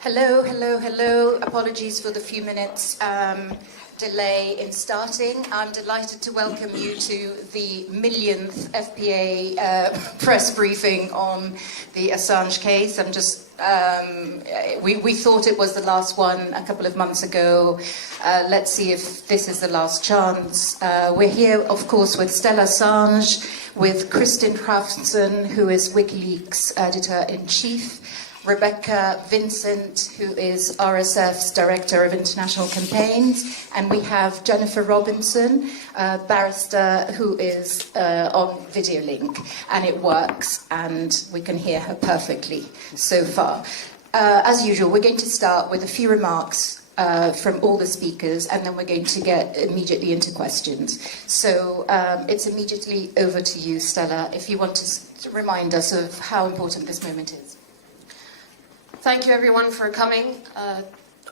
Hello, hello, hello. Apologies for the few minutes delay in starting. I'm delighted to welcome you to the millionth FPA press briefing on the Assange case. We thought it was the last one a couple of months ago. Let's see if this is the last chance. We're here, of course, with Stella Assange, with Kristinn Hrafnsson, who is Wikileaks editor-in-chief, Rebecca Vincent, who is RSF's Director of International Campaigns, and we have Jennifer Robinson, barrister, who is on video link, and it works, and we can hear her perfectly so far. As usual, we're going to start with a few remarks from all the speakers, and then we're going to get immediately into questions. So it's immediately over to you, Stella, if you want to remind us of how important this moment is. Thank you, everyone, for coming.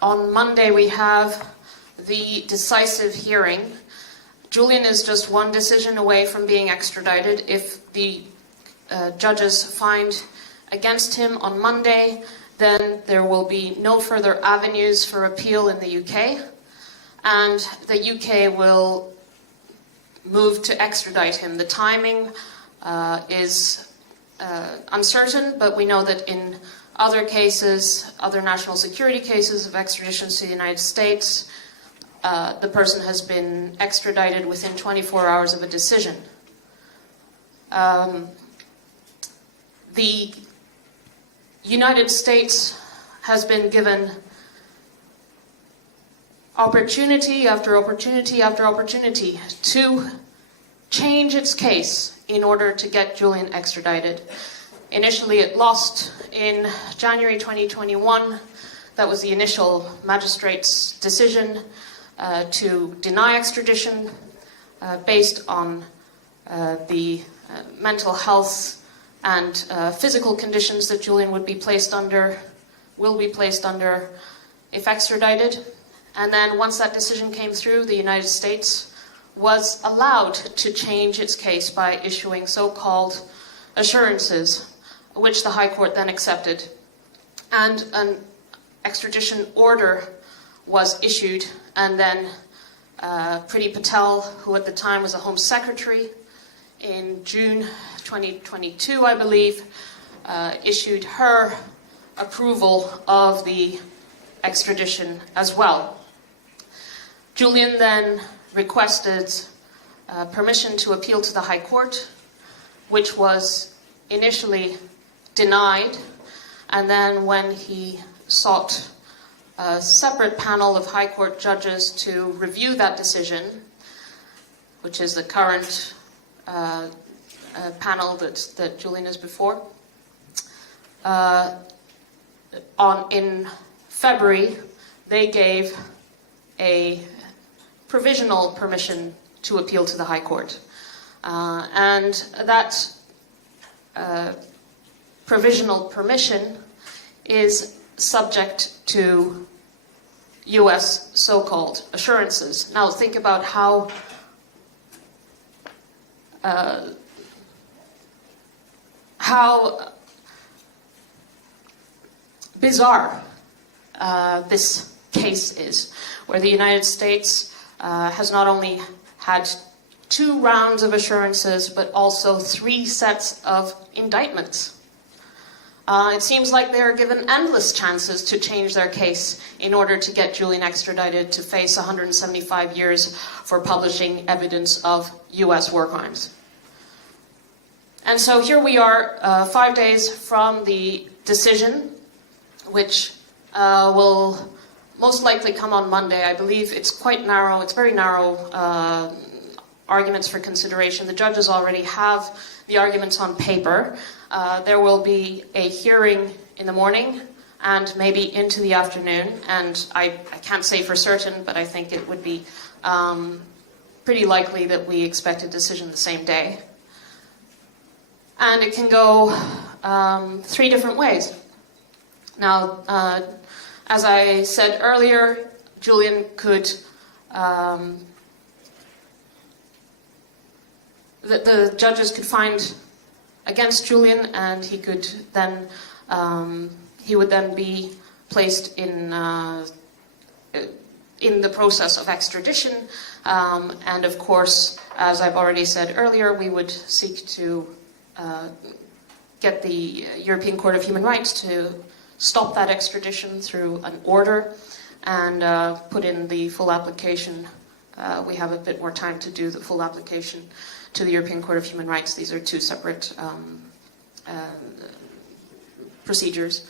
On Monday, we have the decisive hearing. Julian is just one decision away from being extradited. If the judges find against him on Monday, then there will be no further avenues for appeal in the UK, and the UK will move to extradite him. The timing is uncertain, but we know that in other cases, other national security cases of extradition to the United States, the person has been extradited within 24 hours of a decision. The United States has been given opportunity after opportunity after opportunity to change its case in order to get Julian extradited. Initially, it lost in January 2021. That was the initial magistrate's decision to deny extradition based on the mental health and physical conditions that Julian will be placed under if extradited. And then once that decision came through, the United States was allowed to change its case by issuing so-called assurances, which the High Court then accepted. And an extradition order was issued, and then Priti Patel, who at the time was a Home Secretary, in June 2022, I believe, issued her approval of the extradition as well. Julian then requested permission to appeal to the High Court, which was initially denied, and then when he sought a separate panel of High Court judges to review that decision, which is the current panel that Julian is before, in February, they gave a provisional permission to appeal to the High Court. And that provisional permission is subject to US so-called assurances. Now think about how bizarre this case is, where the United States has not only had 2 rounds of assurances, but also 3 sets of indictments. It seems like they're given endless chances to change their case in order to get Julian extradited to face 175 years for publishing evidence of US war crimes. And so here we are, 5 days from the decision, which will most likely come on Monday. I believe it's quite narrow, it's very narrow arguments for consideration. The judges already have the arguments on paper. There will be a hearing in the morning and maybe into the afternoon, and I can't say for certain, but I think it would be pretty likely that we expect a decision the same day. And it can go 3 different ways. Now, as I said earlier, Julian could, the judges could find against Julian, and he could then he would then be placed in the process of extradition. And of course, as I've already said earlier, we would seek to get the European Court of Human Rights to stop that extradition through an order and put in the full application. We have a bit more time to do the full application to the European Court of Human Rights. These are two separate procedures.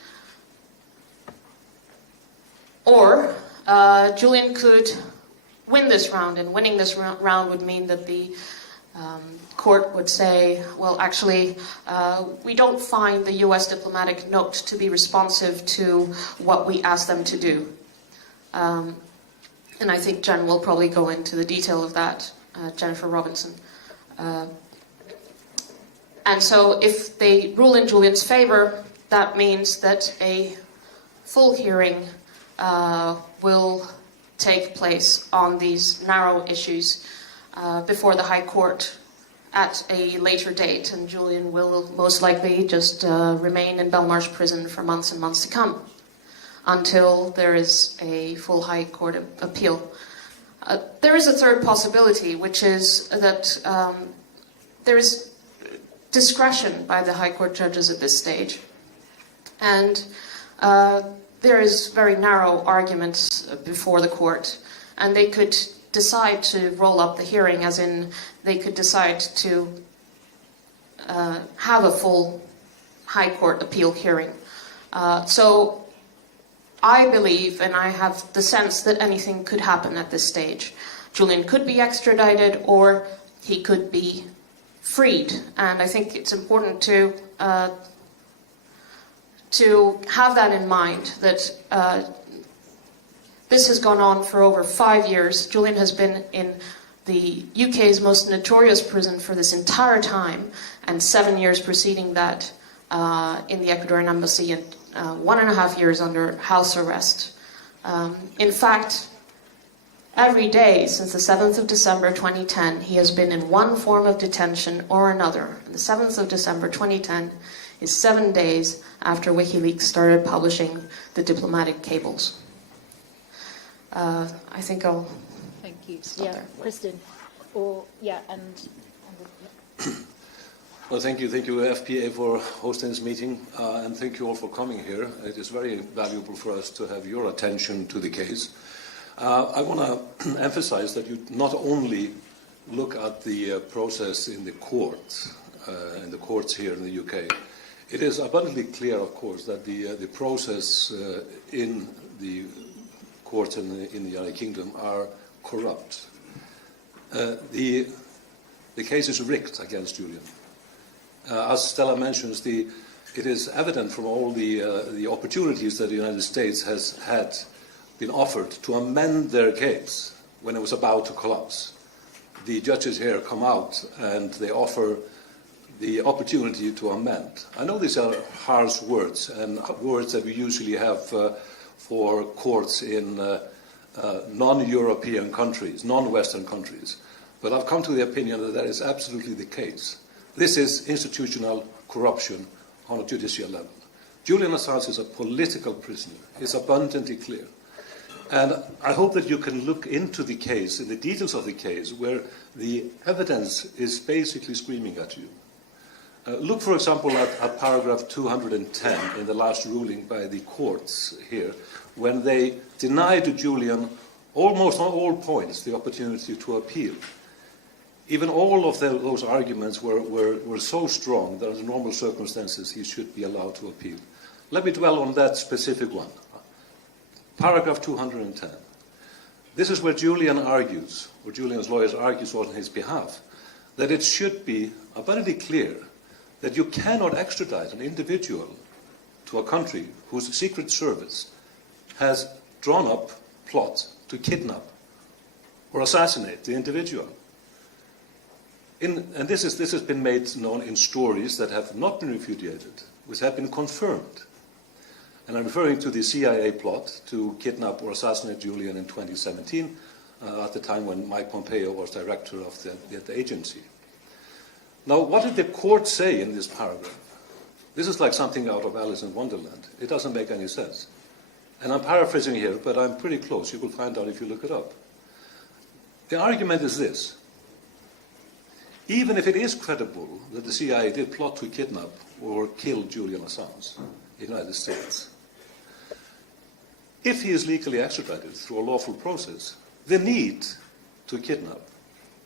Or Julian could win this round, and winning this round would mean that the court would say, well, actually, we don't find the US diplomatic note to be responsive to what we asked them to do. And I think Jen will probably go into the detail of that, Jennifer Robinson. And so if they rule in Julian's favor, that means that a full hearing will take place on these narrow issues before the High Court at a later date, and Julian will most likely just remain in Belmarsh prison for months and months to come until there is a full High Court appeal. There is a third possibility, which is that there is discretion by the High Court judges at this stage, and there is very narrow arguments before the court, and they could decide to roll up the hearing, as in they could decide to have a full High Court appeal hearing. So I believe, and I have the sense, that anything could happen at this stage. Julian could be extradited, or he could be freed, and I think it's important to have that in mind, that this has gone on for over 5 years. Julian has been in the UK's most notorious prison for this entire time, and 7 years preceding that in the Ecuadorian embassy, and 1.5 years under house arrest. In fact, every day since the 7th of December 2010, he has been in one form of detention or another. And the 7th of December 2010 is 7 days after Wikileaks started publishing the diplomatic cables. I think I'll Thank you. stop there. Kristinn. Well, thank you, FPA, for hosting this meeting, and thank you all for coming here. It is very valuable for us to have your attention to the case. I want to emphasize that you not only look at the process in the courts here in the UK. It is abundantly clear, of course, that the process in the courts in the United Kingdom are corrupt. The case is rigged against Julian. As Stella mentions, it is evident from all the opportunities that the United States has had been offered to amend their case when it was about to collapse. The judges here come out and they offer the opportunity to amend. I know these are harsh words, and words that we usually have for courts in non-European countries, non-Western countries. But I've come to the opinion that that is absolutely the case. This is institutional corruption on a judicial level. Julian Assange is a political prisoner. It's abundantly clear. And I hope that you can look into the case, in the details of the case, where the evidence is basically screaming at you. Look, for example, at paragraph 210 in the last ruling by the courts here, when they denied to Julian, almost on all points, the opportunity to appeal. Even all of those arguments were so strong that under normal circumstances he should be allowed to appeal. Let me dwell on that specific one. Paragraph 210. This is where Julian argues, or Julian's lawyers argues on his behalf, that it should be abundantly clear that you cannot extradite an individual to a country whose secret service has drawn up plots to kidnap or assassinate the individual. And this has been made known in stories that have not been refuted, which have been confirmed. And I'm referring to the CIA plot to kidnap or assassinate Julian in 2017, at the time when Mike Pompeo was director of the agency. Now, what did the court say in this paragraph? This is like something out of Alice in Wonderland. It doesn't make any sense. And I'm paraphrasing here, but I'm pretty close. You will find out if you look it up. The argument is this. Even if it is credible that the CIA did plot to kidnap or kill Julian Assange in the United States, if he is legally extradited through a lawful process, the need to kidnap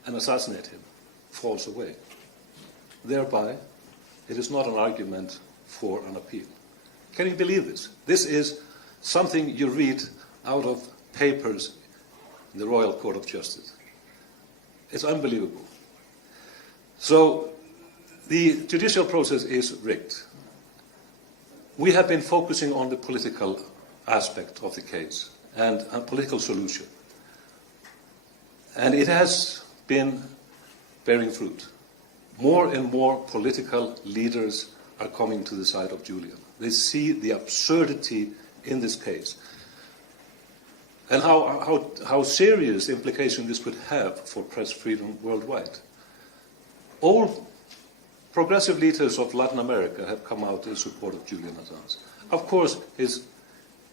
and assassinate him falls away. Thereby, it is not an argument for an appeal. Can you believe this? This is something you read out of papers in the Royal Court of Justice. It's unbelievable. So, the judicial process is rigged. We have been focusing on the political aspect of the case and a political solution. And it has been bearing fruit. More and more political leaders are coming to the side of Julian. They see the absurdity in this case and how serious implication this could have for press freedom worldwide. All progressive leaders of Latin America have come out in support of Julian Assange. Of course, his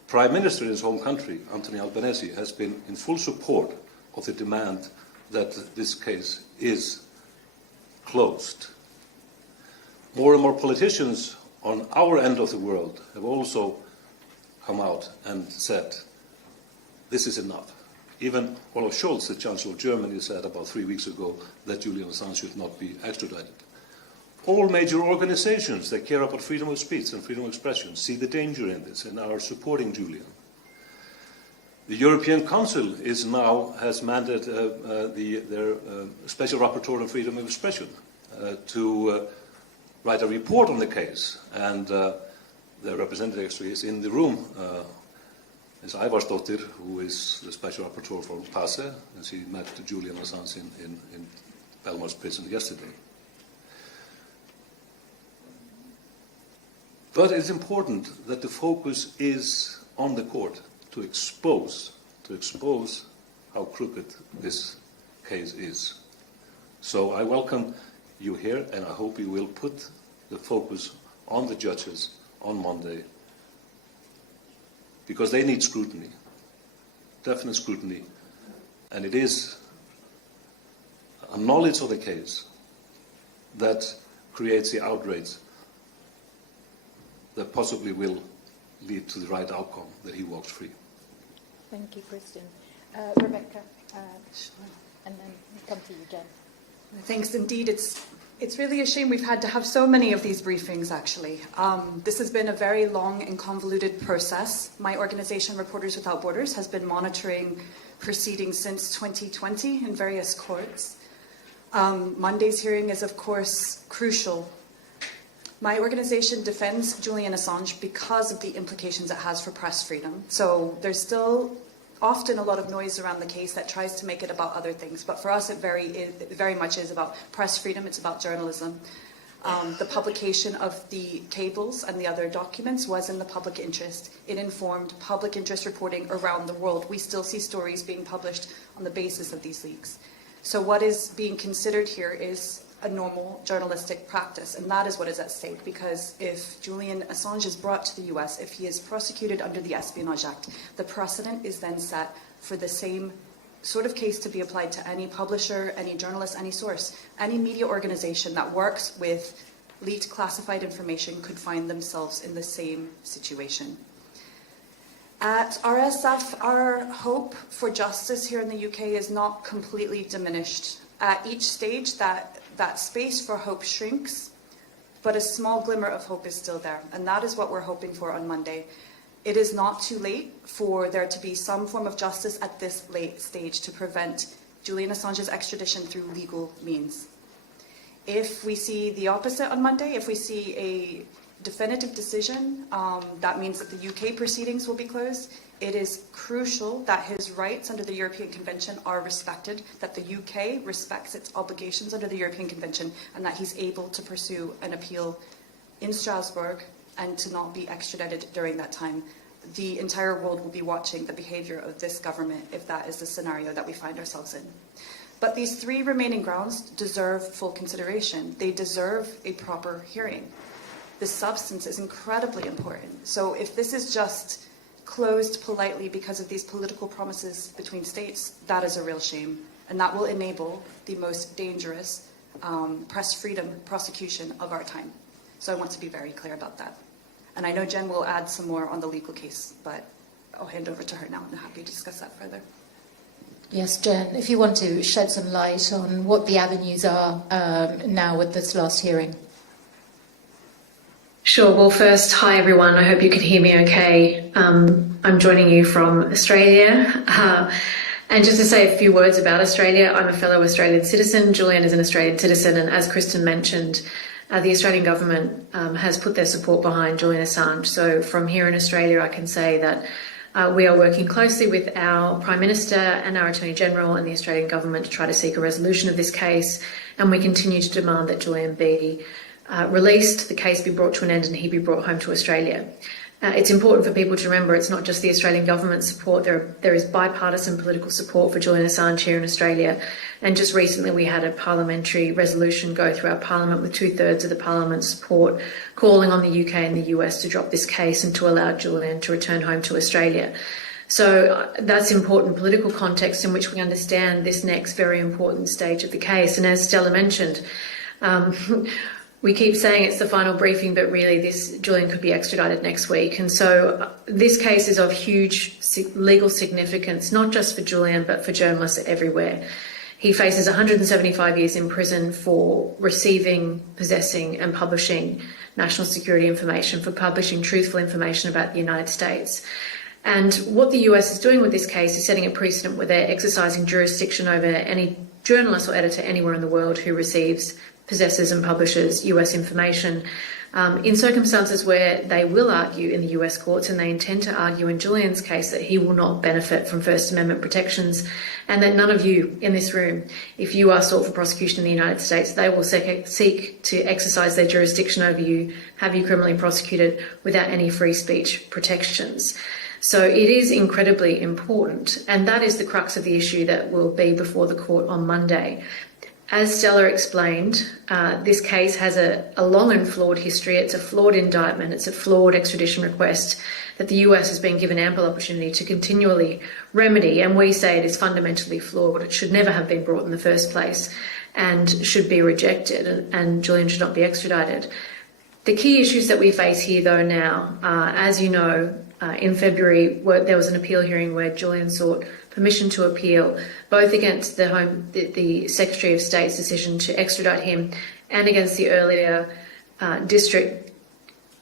prime minister in his home country, Anthony Albanese, has been in full support of the demand that this case is closed. More and more politicians on our end of the world have also come out and said, this is enough. Even Olaf Scholz, the Chancellor of Germany, said about 3 weeks ago that Julian Assange should not be extradited. All major organizations that care about freedom of speech and freedom of expression see the danger in this and are supporting Julian. The European Council has mandated their Special Rapporteur on Freedom of Expression to write a report on the case. And the representative actually is in the room. Ms. Ivarsdottir, who is the Special Rapporteur for PASE, and she met Julian Assange in Belmarsh prison yesterday. But it's important that the focus is on the court to expose how crooked this case is. So I welcome you here, and I hope you will put the focus on the judges on Monday, because they need scrutiny, definite scrutiny, and it is a knowledge of the case that creates the outrage that possibly will lead to the right outcome, that he walks free. Thank you, Kristinn. Rebecca, and then we come to you, Jen. Thanks indeed. It's really a shame we've had to have so many of these briefings, actually. This has been a very long and convoluted process. My organization, Reporters Without Borders, has been monitoring proceedings since 2020 in various courts. Monday's hearing is, of course, crucial. My organization defends Julian Assange because of the implications it has for press freedom. So there's still often a lot of noise around the case that tries to make it about other things. But for us, it very much is about press freedom. It's about journalism. The publication of the cables and the other documents was in the public interest. It informed public interest reporting around the world. We still see stories being published on the basis of these leaks. So what is being considered here is a normal journalistic practice, and that is what is at stake, because if Julian Assange is brought to the US, if he is prosecuted under the Espionage Act, the precedent is then set for the same sort of case to be applied to any publisher, any journalist, any source. Any media organization that works with leaked classified information could find themselves in the same situation. At RSF, our hope for justice here in the UK is not completely diminished. At each stage, that space for hope shrinks, but a small glimmer of hope is still there, and that is what we're hoping for on Monday. It is not too late for there to be some form of justice at this late stage to prevent Julian Assange's extradition through legal means. If we see the opposite on Monday, if we see a definitive decision, that means that the UK proceedings will be closed. It is crucial that his rights under the European Convention are respected, that the UK respects its obligations under the European Convention, and that he's able to pursue an appeal in Strasbourg and to not be extradited during that time. The entire world will be watching the behavior of this government if that is the scenario that we find ourselves in. But these 3 remaining grounds deserve full consideration. They deserve a proper hearing. The substance is incredibly important. So if this is just closed politely because of these political promises between states, that is a real shame. And that will enable the most dangerous press freedom prosecution of our time. So I want to be very clear about that. And I know Jen will add some more on the legal case, but I'll hand over to her now. I'm happy to discuss that further. Yes, Jen, if you want to shed some light on what the avenues are now with this last hearing. Sure. Well, first, hi everyone. I hope you can hear me okay. I'm joining you from Australia. And just to say a few words about Australia, I'm a fellow Australian citizen. Julian is an Australian citizen. And as Kristinn mentioned, the Australian government has put their support behind Julian Assange. So from here in Australia, I can say that we are working closely with our Prime Minister and our Attorney General and the Australian government to try to seek a resolution of this case. And we continue to demand that Julian be released, the case be brought to an end and he be brought home to Australia. It's important for people to remember it's not just the Australian government support, there is bipartisan political support for Julian Assange here in Australia. And just recently we had a parliamentary resolution go through our parliament with 2/3 of the parliament's support calling on the UK and the US to drop this case and to allow Julian to return home to Australia. So that's important political context in which we understand this next very important stage of the case. And as Stella mentioned, we keep saying it's the final briefing, but really Julian could be extradited next week. And so this case is of huge legal significance, not just for Julian, but for journalists everywhere. He faces 175 years in prison for receiving, possessing and publishing national security information, for publishing truthful information about the United States. And what the US is doing with this case is setting a precedent where they're exercising jurisdiction over any journalist or editor anywhere in the world who receives, possesses and publishes US information in circumstances where they will argue in the US courts, and they intend to argue in Julian's case that he will not benefit from First Amendment protections, and that none of you in this room, if you are sought for prosecution in the United States, they will seek to exercise their jurisdiction over you, have you criminally prosecuted without any free speech protections. So it is incredibly important, and that is the crux of the issue that will be before the court on Monday. As Stella explained, this case has a long and flawed history. It's a flawed indictment. It's a flawed extradition request that the US has been given ample opportunity to continually remedy. And we say it is fundamentally flawed. It should never have been brought in the first place and should be rejected, and Julian should not be extradited. The key issues that we face here, though, now, as you know, in February, there was an appeal hearing where Julian sought permission to appeal, both against the Secretary of State's decision to extradite him and against the earlier district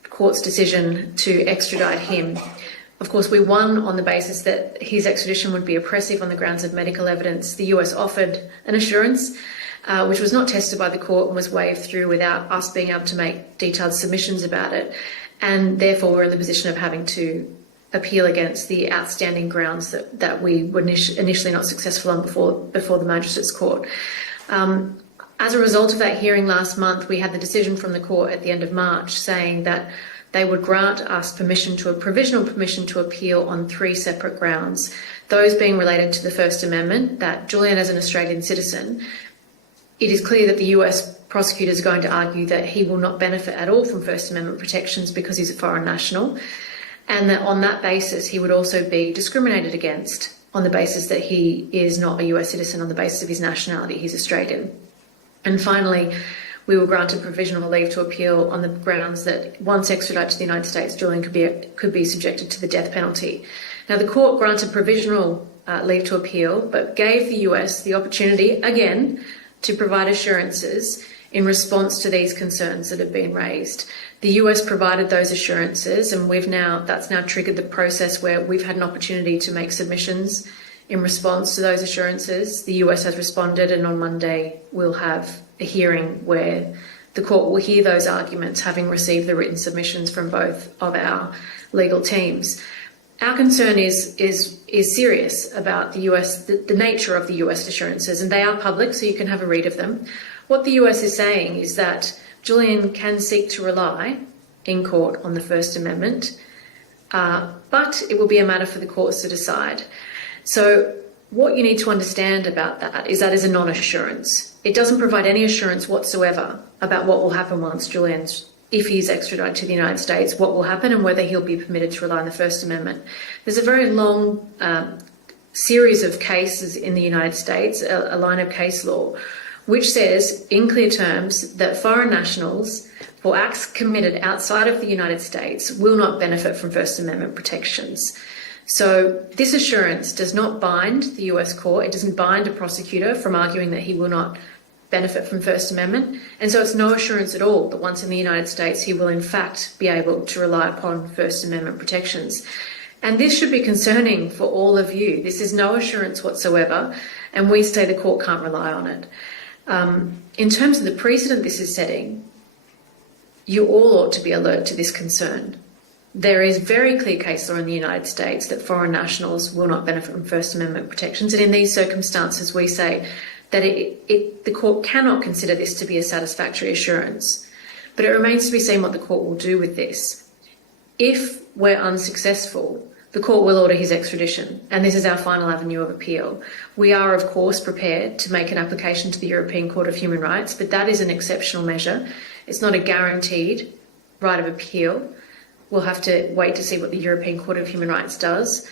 court's decision to extradite him. Of course, we won on the basis that his extradition would be oppressive on the grounds of medical evidence. The US offered an assurance, which was not tested by the court and was waved through without us being able to make detailed submissions about it. And therefore, we're in the position of having to appeal against the outstanding grounds that we were initially not successful on before the Magistrates' Court. As a result of that hearing last month, we had the decision from the court at the end of March saying that they would grant us provisional permission to appeal on 3 separate grounds. Those being related to the First Amendment, that Julian, as an Australian citizen, it is clear that the US prosecutors are going to argue that he will not benefit at all from First Amendment protections because he's a foreign national, and that on that basis he would also be discriminated against on the basis that he is not a US citizen on the basis of his nationality, he's Australian. And finally, we were granted provisional leave to appeal on the grounds that once extradited to the United States, Julian could be subjected to the death penalty. Now, the court granted provisional leave to appeal, but gave the US the opportunity, again, to provide assurances in response to these concerns that have been raised. The US provided those assurances, and that's now triggered the process where we've had an opportunity to make submissions in response to those assurances. The US has responded, and on Monday we'll have a hearing where the court will hear those arguments, having received the written submissions from both of our legal teams. Our concern is serious about the US, the nature of the US assurances, and they are public, so you can have a read of them. What the US is saying is that Julian can seek to rely in court on the First Amendment, but it will be a matter for the courts to decide. So what you need to understand about that is a non-assurance. It doesn't provide any assurance whatsoever about what will happen once if he's extradited to the United States, what will happen and whether he'll be permitted to rely on the First Amendment. There's a very long series of cases in the United States, a line of case law, which says in clear terms that foreign nationals for acts committed outside of the United States will not benefit from First Amendment protections. So this assurance does not bind the US court. It doesn't bind a prosecutor from arguing that he will not benefit from First Amendment. And so it's no assurance at all that once in the United States, he will in fact be able to rely upon First Amendment protections. And this should be concerning for all of you. This is no assurance whatsoever, and we say the court can't rely on it. In terms of the precedent this is setting, you all ought to be alert to this concern. There is very clear case law in the United States that foreign nationals will not benefit from First Amendment protections, and in these circumstances we say that the court cannot consider this to be a satisfactory assurance. But it remains to be seen what the court will do with this. If we're unsuccessful, the court will order his extradition, and this is our final avenue of appeal. We are, of course, prepared to make an application to the European Court of Human Rights, but that is an exceptional measure. It's not a guaranteed right of appeal. We'll have to wait to see what the European Court of Human Rights does.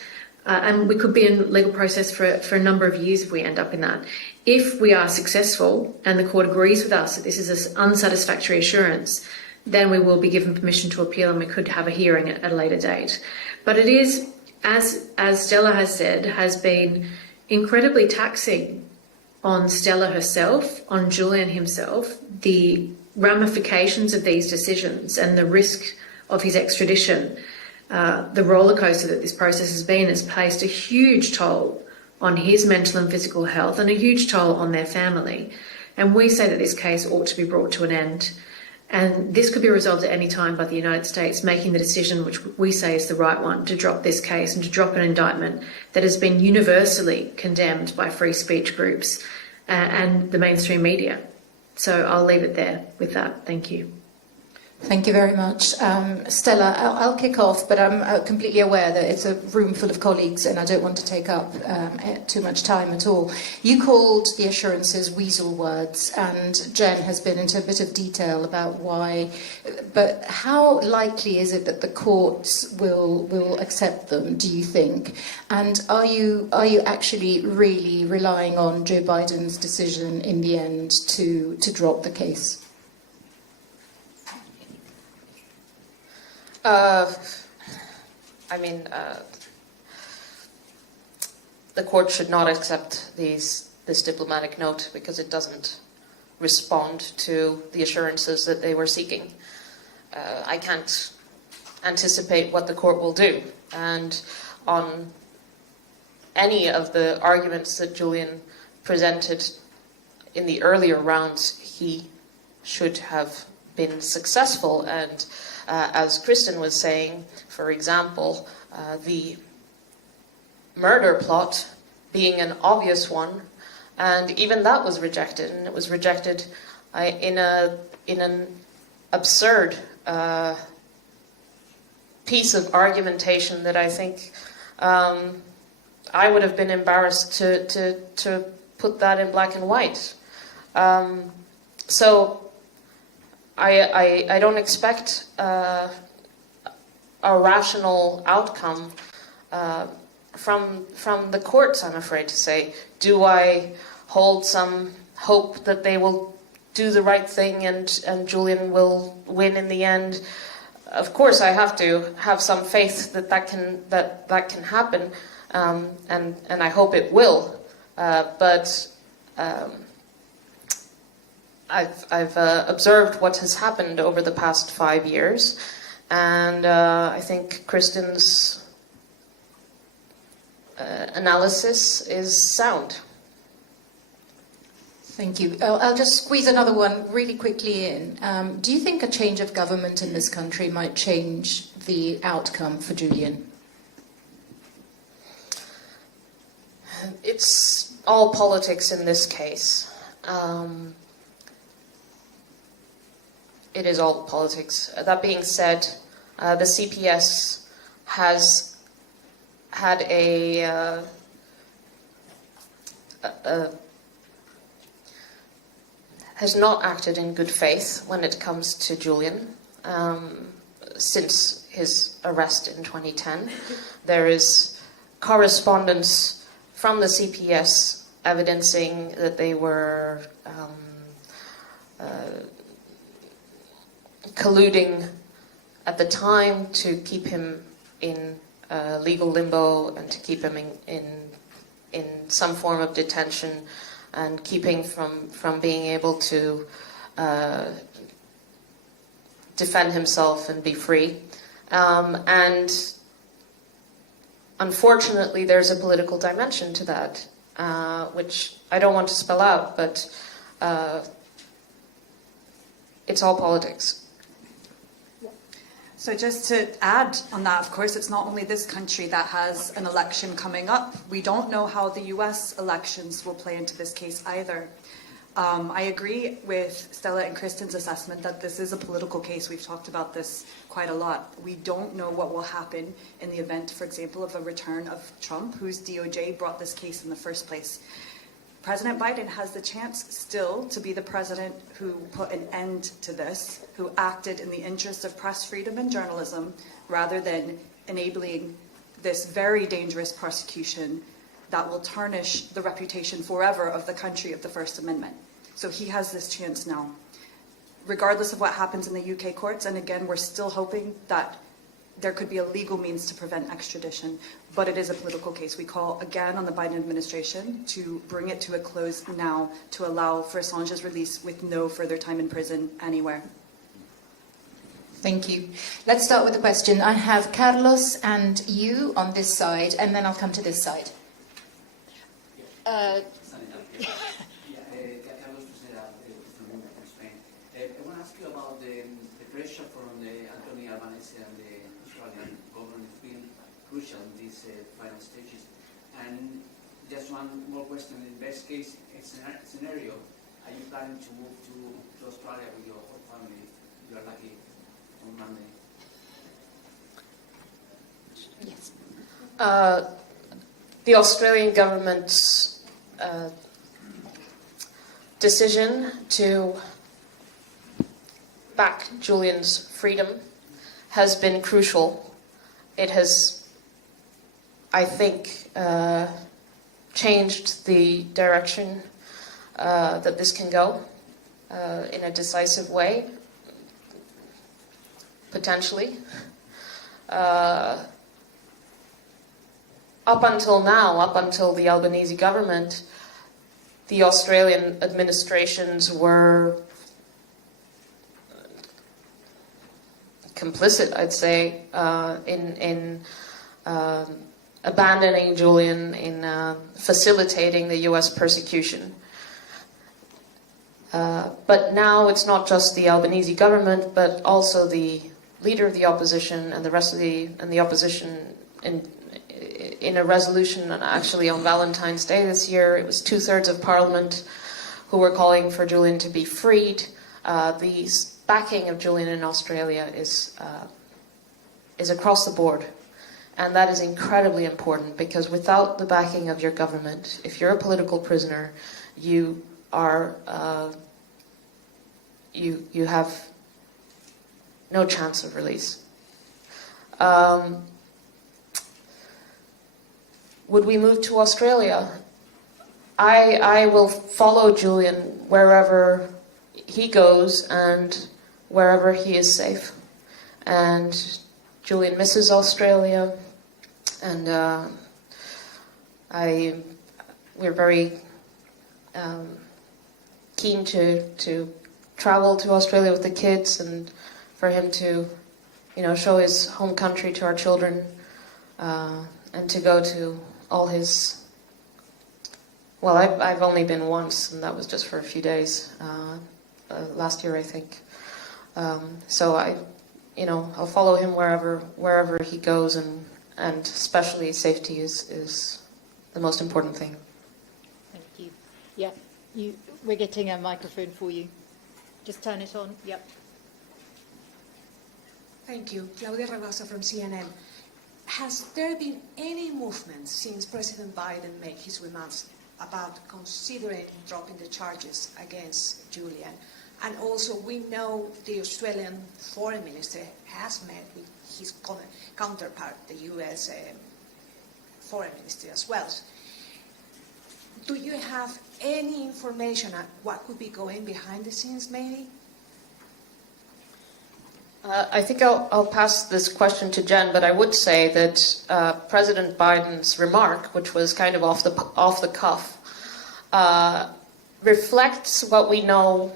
And we could be in legal process for a number of years if we end up in that. If we are successful and the court agrees with us that this is an unsatisfactory assurance, then we will be given permission to appeal and we could have a hearing at a later date. But it is, as Stella has said, has been incredibly taxing on Stella herself, on Julian himself, the ramifications of these decisions and the risk of his extradition. The rollercoaster that this process has been has placed a huge toll on his mental and physical health and a huge toll on their family. And we say that this case ought to be brought to an end. And this could be resolved at any time by the United States making the decision, which we say is the right one, to drop this case and to drop an indictment that has been universally condemned by free speech groups and the mainstream media. So I'll leave it there with that. Thank you. Thank you very much. Stella, I'll kick off, but I'm completely aware that it's a room full of colleagues and I don't want to take up too much time at all. You called the assurances weasel words, and Jen has been into a bit of detail about why. But how likely is it that the courts will accept them, do you think? And are you actually really relying on Joe Biden's decision in the end to drop the case? The court should not accept this diplomatic note because it doesn't respond to the assurances that they were seeking. I can't anticipate what the court will do. And on any of the arguments that Julian presented in the earlier rounds, he should have been successful. And as Kristinn was saying, for example, the murder plot being an obvious one, and even that was rejected, and it was rejected in an absurd piece of argumentation that I think I would have been embarrassed to put that in black and white. So I don't expect a rational outcome from the courts, I'm afraid to say. Do I hold some hope that they will do the right thing and Julian will win in the end? Of course, I have to have some faith that can happen, and I hope it will. But I've observed what has happened over the past 5 years, and I think Kristinn's analysis is sound. Thank you. I'll just squeeze another one really quickly in. Do you think a change of government in this country might change the outcome for Julian? It's all politics in this case. It is all politics. That being said, the CPS has had a has not acted in good faith when it comes to Julian since his arrest in 2010. There is correspondence from the CPS evidencing that they were colluding at the time to keep him in legal limbo and to keep him in some form of detention and keeping from being able to defend himself and be free. And unfortunately, there's a political dimension to that, which I don't want to spell out, but it's all politics. So just to add on that, of course, it's not only this country that has an election coming up. We don't know how the US elections will play into this case either. I agree with Stella and Kristinn's assessment that this is a political case. We've talked about this quite a lot. We don't know what will happen in the event, for example, of a return of Trump, whose DOJ brought this case in the first place. President Biden has the chance still to be the president who put an end to this, who acted in the interest of press freedom and journalism, rather than enabling this very dangerous prosecution that will tarnish the reputation forever of the country of the First Amendment. So he has this chance now, regardless of what happens in the UK courts. And again, we're still hoping that there could be a legal means to prevent extradition, but it is a political case. We call again on the Biden administration to bring it to a close now, to allow for Assange's release with no further time in prison anywhere. Thank you. Let's start with the question. I have Carlos and you on this side, and then I'll come to this side. Carlos from Spain. I want to ask you about the pressure from the Anthony Albanese and the Australian government. It's been crucial in these final stages. And just one more question. In the best case scenario, are you planning to move to Australia with your whole family if you are lucky on Monday? Yes. The Australian government's decision to back Julian's freedom has been crucial. It has, I think, changed the direction that this can go in a decisive way, potentially. Up until now, up until the Albanese government, the Australian administrations were complicit, I'd say, in abandoning Julian, in facilitating the US persecution. But now it's not just the Albanese government, but also the leader of the opposition and the rest of the opposition in a resolution, and actually on Valentine's Day this year, it was 2/3 of Parliament who were calling for Julian to be freed. The backing of Julian in Australia is across the board, and that is incredibly important, because without the backing of your government, if you're a political prisoner, you are you have no chance of release. Would we move to Australia? I will follow Julian wherever he goes and wherever he is safe. And Julian misses Australia, and we're very keen to travel to Australia with the kids, and for him to, show his home country to our children, and to go to all his. Well, I've only been once, and that was just for a few days last year, I think. So I'll follow him wherever he goes, and especially safety is the most important thing. Thank you. Yeah, we're getting a microphone for you. Just turn it on. Yep. Thank you. Claudia Rabasa from CNN. Has there been any movement since President Biden made his remarks about considering dropping the charges against Julian. And also we know the Australian Foreign Minister has met with his counterpart, the US Foreign Minister as well. Do you have any information on what could be going behind the scenes maybe? I think I'll pass this question to Jen, but I would say that President Biden's remark, which was kind of off the cuff, reflects what we know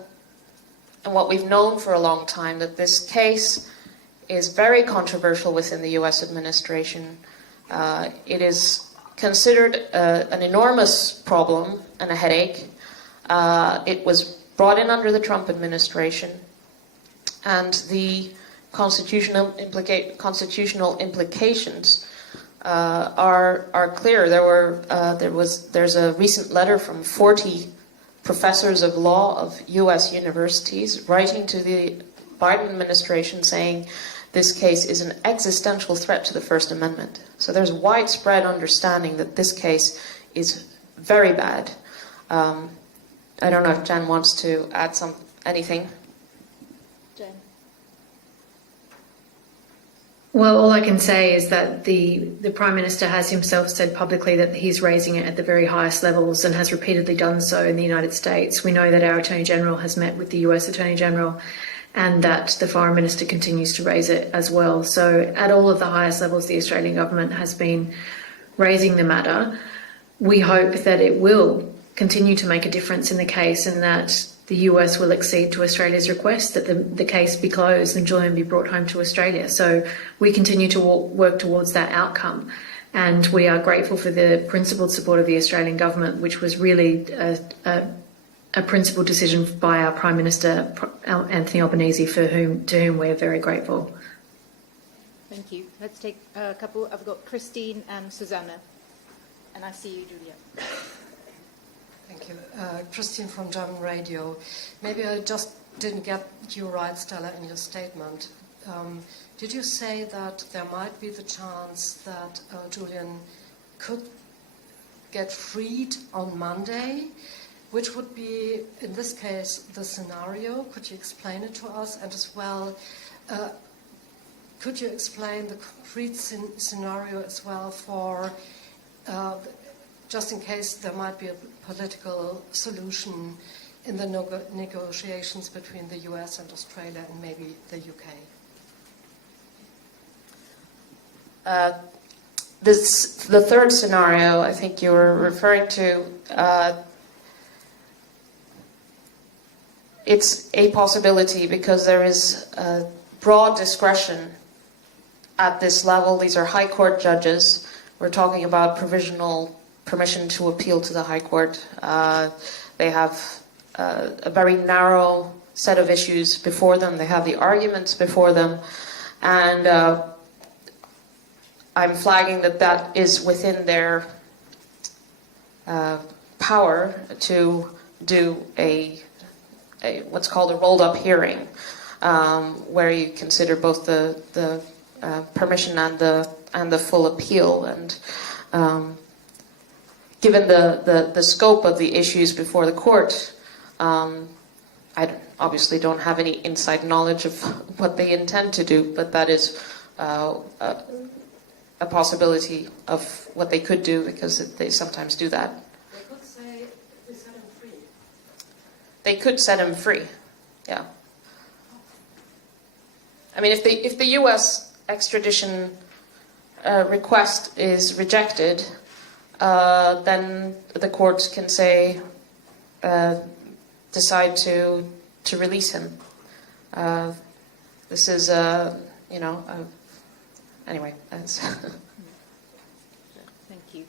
and what we've known for a long time, that this case is very controversial within the US administration. It is considered an enormous problem and a headache. It was brought in under the Trump administration, and the constitutional implications are clear. There's a recent letter from 40 professors of law of U.S. universities writing to the Biden administration saying this case is an existential threat to the First Amendment. So there's widespread understanding that this case is very bad. I don't know if Jen wants to add anything. Jen? Well, all I can say is that the Prime Minister has himself said publicly that he's raising it at the very highest levels and has repeatedly done so in the United States. We know that our Attorney General has met with the US Attorney General and that the Foreign Minister continues to raise it as well. So at all of the highest levels, the Australian government has been raising the matter. We hope that it will continue to make a difference in the case and that the US will accede to Australia's request that the case be closed and Julian be brought home to Australia. So we continue to work towards that outcome. And we are grateful for the principled support of the Australian government, which was really a principled decision by our Prime Minister, Anthony Albanese, to whom we're very grateful. Thank you. Let's take a couple. I've got Kristinn and Susanna. And I see you, Julia. Thank you. Kristinn from German radio. Maybe I just didn't get you right, Stella, in your statement. Did you say that there might be the chance that Julian could get freed on Monday? Which would be, in this case, the scenario? Could you explain it to us? And as well, could you explain the concrete scenario as well for, just in case there might be a political solution in the negotiations between the US and Australia and maybe the UK? The third scenario, I think you were referring to, it's a possibility because there is broad discretion at this level. These are High Court judges. We're talking about provisional permission to appeal to the High Court. They have a very narrow set of issues before them. They have the arguments before them. And I'm flagging that is within their power to do what's called a rolled-up hearing, where you consider both the permission and the full appeal. And given the scope of the issues before the court, I obviously don't have any inside knowledge of what they intend to do, but that is a possibility of what they could do because they sometimes do that. They could say we set him free. They could set him free, yeah. I mean, if the U.S. extradition request is rejected, then the courts can decide to release him. This is anyway. Thank you,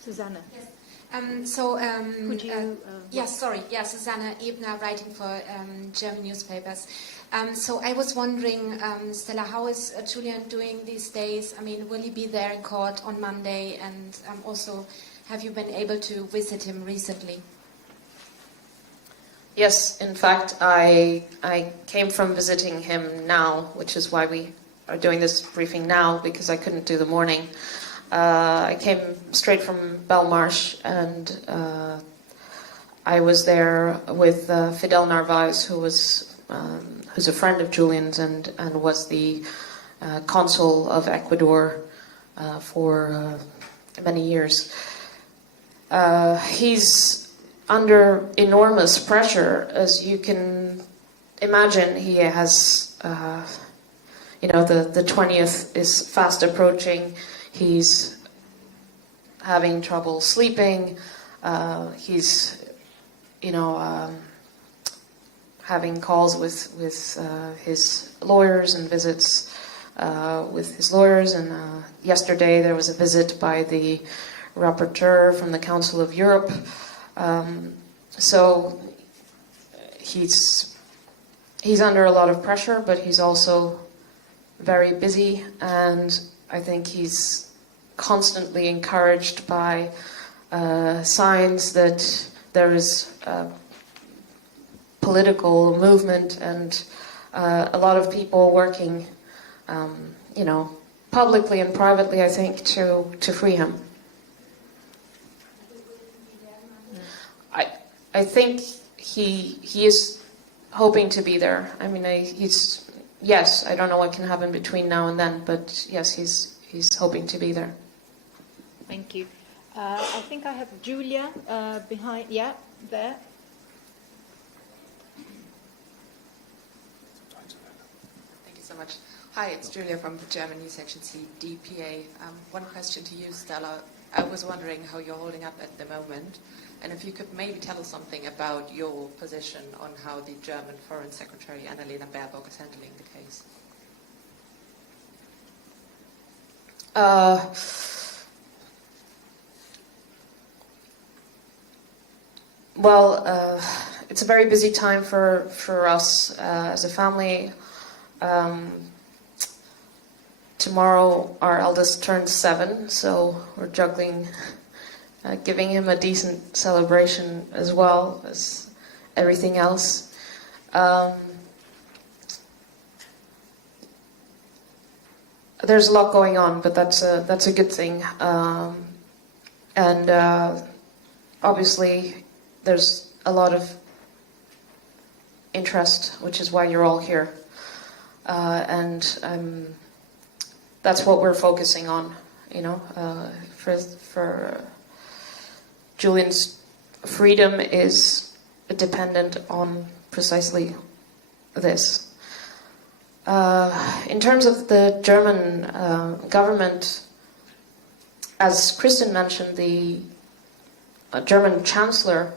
Susanna. Yes. Could you? Yes, sorry. Yeah, Susanna Ebner, writing for German newspapers. So I was wondering, Stella, how is Julian doing these days? I mean, will he be there in court on Monday? And also, have you been able to visit him recently? Yes, in fact, I came from visiting him now, which is why we are doing this briefing now, because I couldn't do the morning. I came straight from Belmarsh, and I was there with Fidel Narvaez, who's a friend of Julian's and was the consul of Ecuador for many years. He's under enormous pressure, as you can imagine. He has, the 20th is fast approaching. He's having trouble sleeping. He's, having calls with his lawyers and visits with his lawyers. And yesterday there was a visit by the rapporteur from the Council of Europe. So he's under a lot of pressure, but he's also very busy, and I think he's constantly encouraged by signs that there is political movement and a lot of people working, publicly and privately, I think, to free him. I think he is hoping to be there. I mean, yes, I don't know what can happen between now and then, but yes, he's hoping to be there. Thank you. I think I have Julia behind. Yeah, there. Thank you so much. Hi, it's Julia from the German News Agency, DPA. One question to you, Stella. I was wondering how you're holding up at the moment, and if you could maybe tell us something about your position on how the German Foreign Secretary Annalena Baerbock is handling the case. It's a very busy time for us as a family. Tomorrow our eldest turns 7, so we're juggling giving him a decent celebration as well as everything else. There's a lot going on, but that's a good thing. And obviously there's a lot of interest, which is why you're all here. And that's what we're focusing on, for Julian's freedom is dependent on precisely this. In terms of the German government, as Kristinn mentioned, the German Chancellor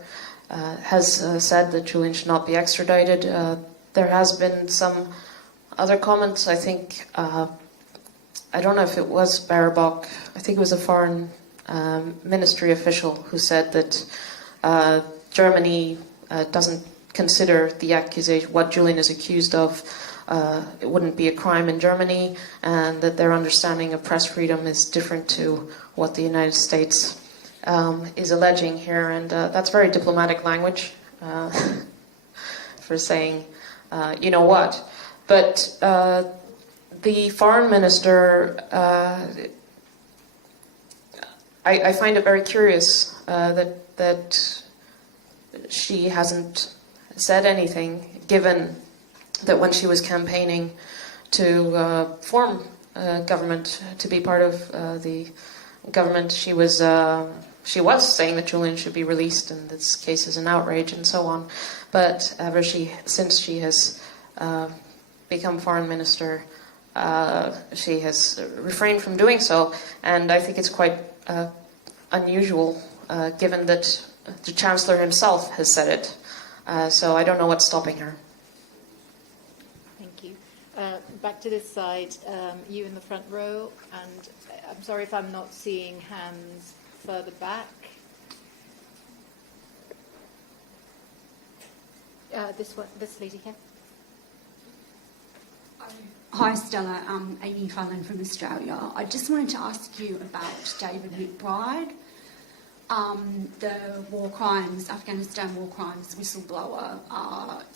has said that Julian should not be extradited. There has been some other comments. I think, I don't know if it was Baerbock, I think it was a foreign ministry official who said that Germany doesn't consider the accusation, what Julian is accused of, it wouldn't be a crime in Germany, and that their understanding of press freedom is different to what the United States is alleging here. And that's very diplomatic language for saying, you know what. But the foreign minister, I find it very curious that she hasn't said anything, given that when she was campaigning to form government, to be part of the government, she was saying that Julian should be released and this case is an outrage and so on. But since she has become foreign minister, she has refrained from doing so, and I think it's quite unusual, given that the Chancellor himself has said it. So I don't know what's stopping her. Thank you. Back to this side, you in the front row, and I'm sorry if I'm not seeing hands further back. This lady here. Hi Stella, Amy Cullen from Australia. I just wanted to ask you about David McBride, the war crimes, Afghanistan war crimes whistleblower.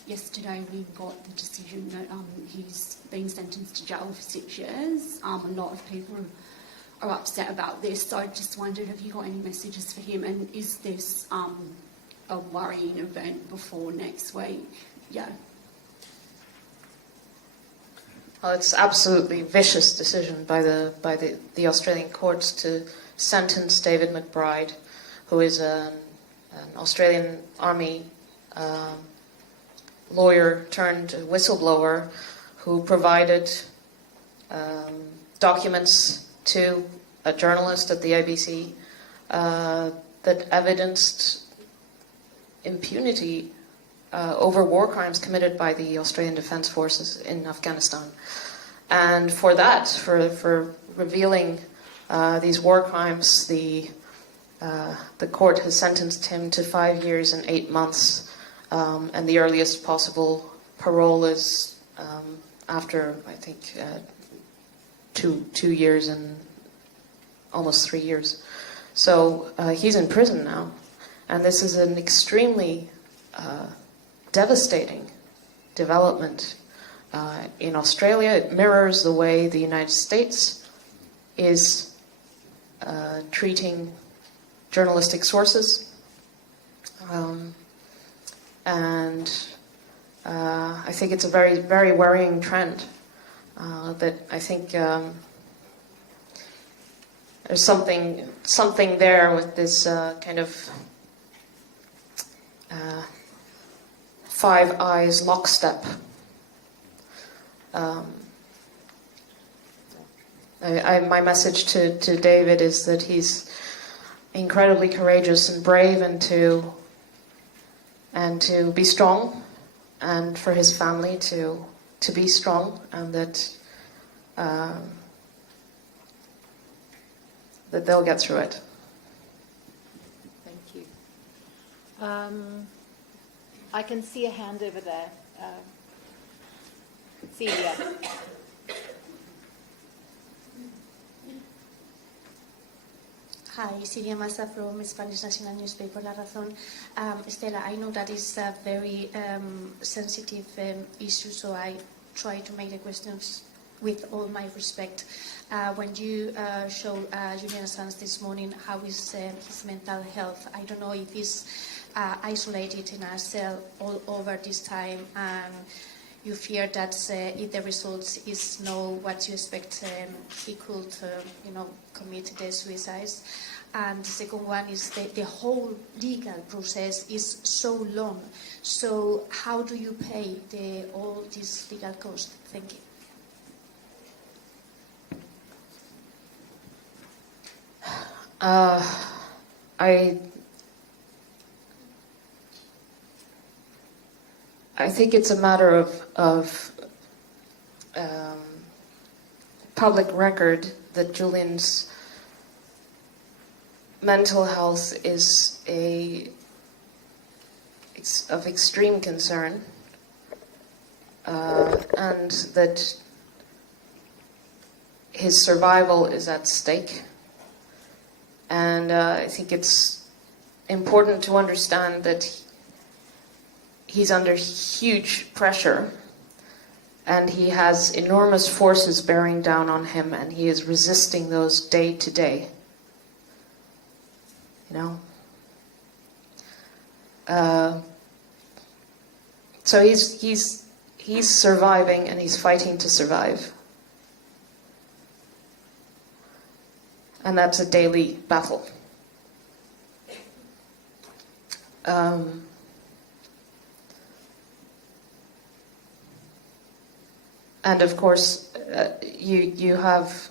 Yesterday we got the decision that he's been sentenced to jail for 6 years. A lot of people are upset about this. So I just wondered, have you got any messages for him? And is this a worrying event before next week? Yeah. Well, it's absolutely vicious decision by the Australian courts to sentence David McBride, who is an Australian Army lawyer turned whistleblower, who provided documents to a journalist at the ABC that evidenced impunity over war crimes committed by the Australian Defence Forces in Afghanistan. And for that, for revealing these war crimes, the court has sentenced him to 5 years and 8 months, and the earliest possible parole is after, I think, 2 years and almost 3 years. So he's in prison now, and this is an extremely devastating development in Australia. It mirrors the way the United States is treating journalistic sources, and I think it's a very, very worrying trend that I think there's something there with this kind of Five Eyes lockstep. My message to David is that he's incredibly courageous and brave, and to be strong, and for his family to be strong, and that they'll get through it. Thank you. I can see a hand over there. Celia. Hi, Celia Massa from Spanish national newspaper La Razón. Stella, I know that is a very sensitive issue, so I try to make the questions with all my respect. When you showed Julian Assange this morning, how is his mental health? I don't know if he's isolated in a cell all over this time, and you fear that if the results is no what you expect, he could, commit the suicides. And the second one is the whole legal process is so long. So how do you pay all these legal costs? Thank you. I think it's a matter of public record that Julian's mental health is of extreme concern, and that his survival is at stake. And I think it's important to understand that he's under huge pressure, and he has enormous forces bearing down on him, and he is resisting those day to day. So he's surviving, and he's fighting to survive. And that's a daily battle. And of course, you have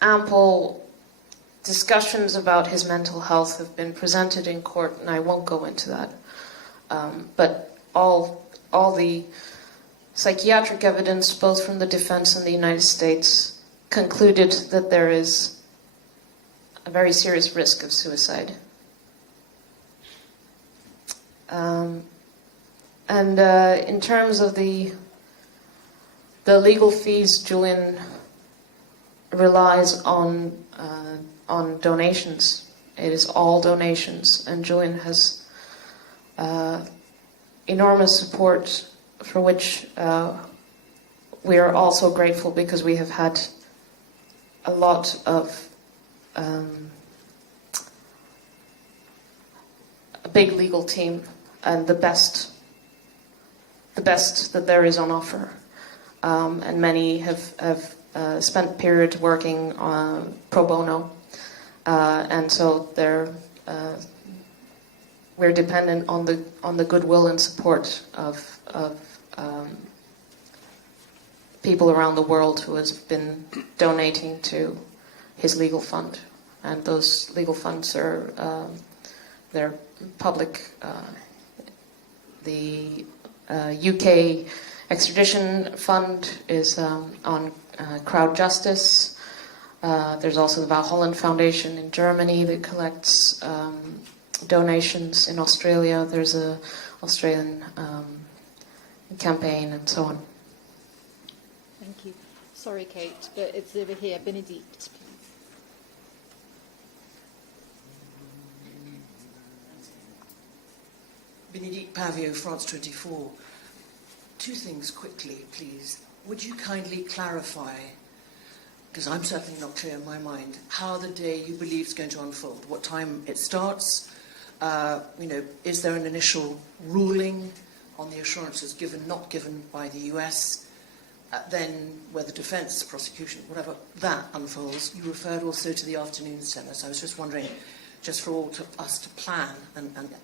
ample discussions about his mental health have been presented in court, and I won't go into that. But all the psychiatric evidence, both from the defense and the United States, concluded that there is a very serious risk of suicide. And in terms of the legal fees, Julian relies on donations. It is all donations, and Julian has enormous support, for which we are also grateful, because we have had a lot of a big legal team and the best that there is on offer. And many have spent period working pro bono, and so we're dependent on the goodwill and support of people around the world who has been donating to his legal fund, and those legal funds are they're public. The UK extradition fund is on crowd justice. There's also the Val Holland Foundation in Germany that collects donations. In Australia, there's a Australian campaign, and so on. Thank you. Sorry, Kate, but it's over here. Benedict, please. Benedict Pavio, France 24. Two things quickly, please. Would you kindly clarify, because I'm certainly not clear in my mind, how the day you believe is going to unfold, what time it starts? Is there an initial ruling on the assurances given, not given by the US? Then whether defence, prosecution, whatever that unfolds. You referred also to the afternoon Stella, so I was just wondering, just for all us to plan,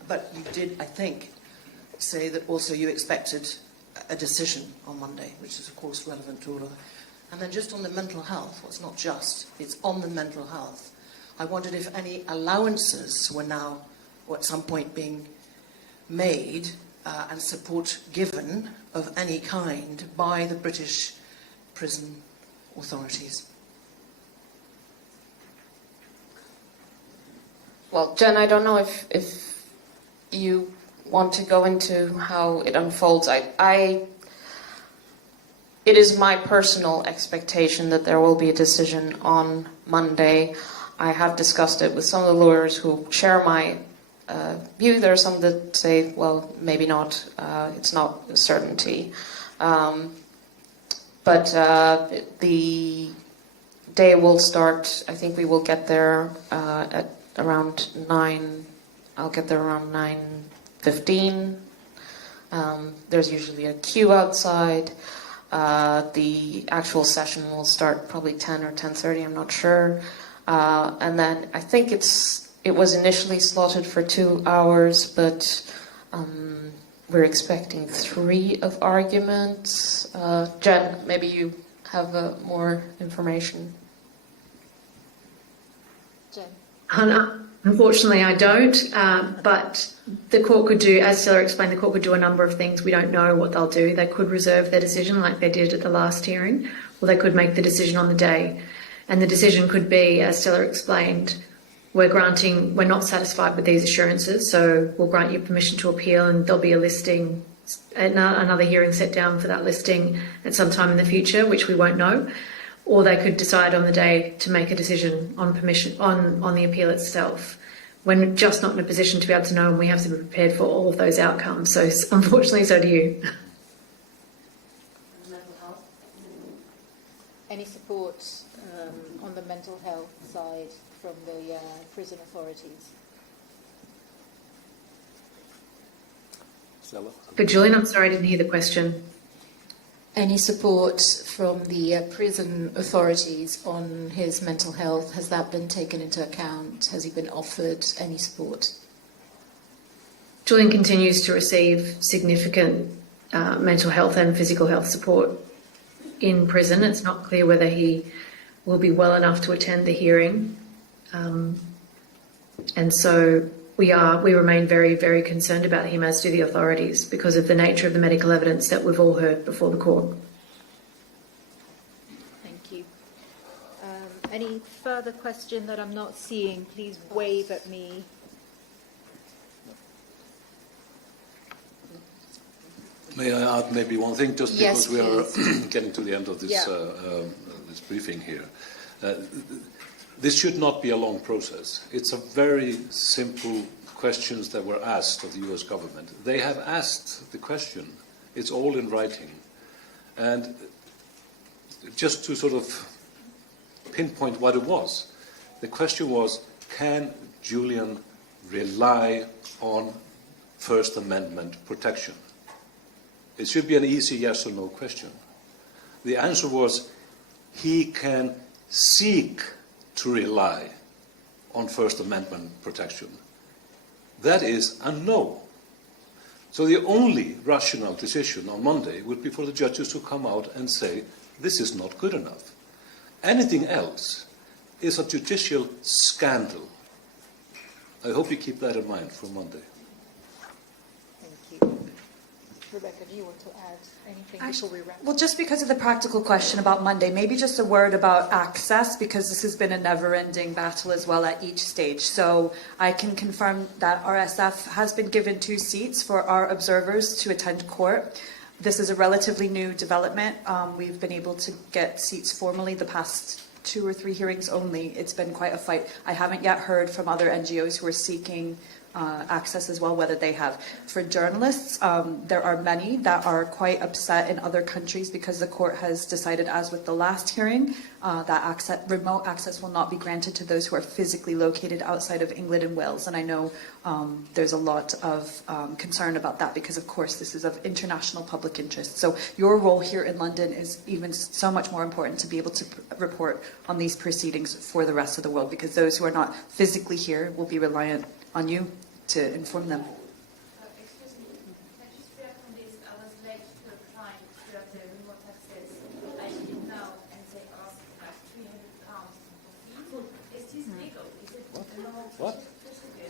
but you did, I think, say that also you expected a decision on Monday, which is of course relevant to all of that. And then just on the mental health, well, it's not just, it's on the mental health. I wondered if any allowances were now, or at some point being made, and support given of any kind by the British prison authorities. Well, Jen, I don't know if you want to go into how it unfolds. It is my personal expectation that there will be a decision on Monday. I have discussed it with some of the lawyers who share my view. There are some that say, well, maybe not. It's not a certainty. But the day will start. I think we will get there at around 9. I'll get there around 9:15. There's usually a queue outside. The actual session will start probably 10 or 10:30. I'm not sure. And then I think it was initially slotted for 2 hours, but we're expecting 3 of arguments. Jen, maybe you have more information. Jen. Unfortunately, I don't, but the court could do, as Stella explained, the court could do a number of things. We don't know what they'll do. They could reserve their decision like they did at the last hearing, or they could make the decision on the day. And the decision could be, as Stella explained, we're not satisfied with these assurances, so we'll grant you permission to appeal, and there'll be a listing, another hearing set down for that listing at some time in the future, which we won't know. Or they could decide on the day to make a decision on permission on the appeal itself. We're just not in a position to be able to know, and we have to be prepared for all of those outcomes. So unfortunately, so do you. Any support on the mental health side from the prison authorities? Stella? But Julian, I'm sorry, I didn't hear the question. Any support from the prison authorities on his mental health? Has that been taken into account? Has he been offered any support? Julian continues to receive significant mental health and physical health support in prison. It's not clear whether he will be well enough to attend the hearing. And so we remain very, very concerned about him, as do the authorities, because of the nature of the medical evidence that we've all heard before the court. Thank you. Any further question that I'm not seeing, please wave at me. May I add maybe one thing, just because we are getting to the end of this, this briefing here. This should not be a long process. It's a very simple questions that were asked of the US government. They have asked the question. It's all in writing. And just to sort of pinpoint what it was. The question was, can Julian rely on First Amendment protection? It should be an easy yes or no question. The answer was, he can seek to rely on First Amendment protection. That is a no. So the only rational decision on Monday would be for the judges to come out and say, this is not good enough. Anything else is a judicial scandal. I hope you keep that in mind for Monday. Thank you. Rebecca, do you want to add anything before we wrap? Well, just because of the practical question about Monday, maybe just a word about access, because this has been a never-ending battle as well at each stage. So I can confirm that RSF has been given 2 seats for our observers to attend court. This is a relatively new development. We've been able to get seats formally the past 2 or 3 hearings only. It's been quite a fight. I haven't yet heard from other NGOs who are seeking access as well, whether they have. For journalists, there are many that are quite upset in other countries because the court has decided, as with the last hearing, that remote access will not be granted to those who are physically located outside of England and Wales. And I know there's a lot of concern about that because, of course, this is of international public interest. So your role here in London is even so much more important to be able to report on these proceedings for the rest of the world, because those who are not physically here will be reliant on you to inform them. Excuse me, can you speak on this? I was late to apply to have the remote access. I didn't know, and they asked like £300 for fees. Is this legal? Is it normal? What?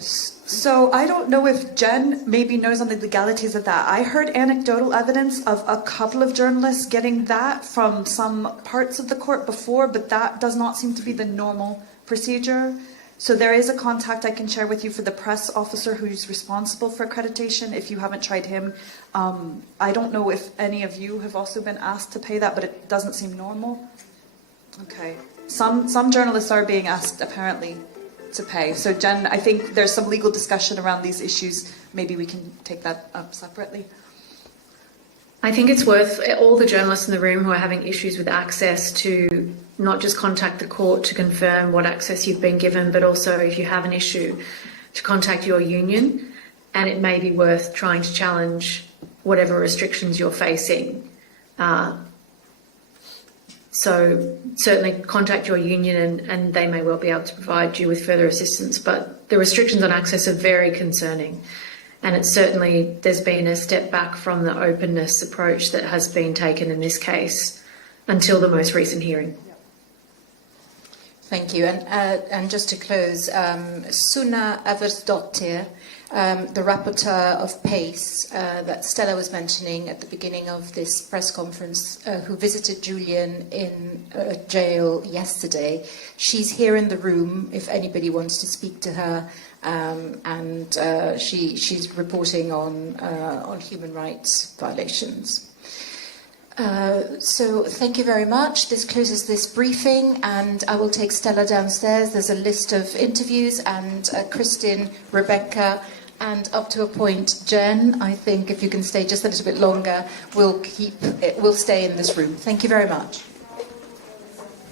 So I don't know if Jen maybe knows on the legalities of that. I heard anecdotal evidence of a couple of journalists getting that from some parts of the court before, but that does not seem to be the normal procedure. So there is a contact I can share with you for the press officer who's responsible for accreditation, if you haven't tried him. I don't know if any of you have also been asked to pay that, but it doesn't seem normal. Okay. Some journalists are being asked, apparently, to pay. So Jen, I think there's some legal discussion around these issues. Maybe we can take that up separately. I think it's worth all the journalists in the room who are having issues with access to not just contact the court to confirm what access you've been given, but also if you have an issue, to contact your union. And it may be worth trying to challenge whatever restrictions you're facing. So certainly contact your union and they may well be able to provide you with further assistance. But the restrictions on access are very concerning. And it's certainly, there's been a step back from the openness approach that has been taken in this case until the most recent hearing. Thank you. And just to close, Suna Eversdottir, the rapporteur of PACE that Stella was mentioning at the beginning of this press conference, who visited Julian in jail yesterday, she's here in the room if anybody wants to speak to her. And she's reporting on human rights violations. So thank you very much. This closes this briefing, and I will take Stella downstairs. There's a list of interviews, and Kristinn, Rebecca, and up to a point, Jen. I think if you can stay just a little bit longer, we'll stay in this room. Thank you very much.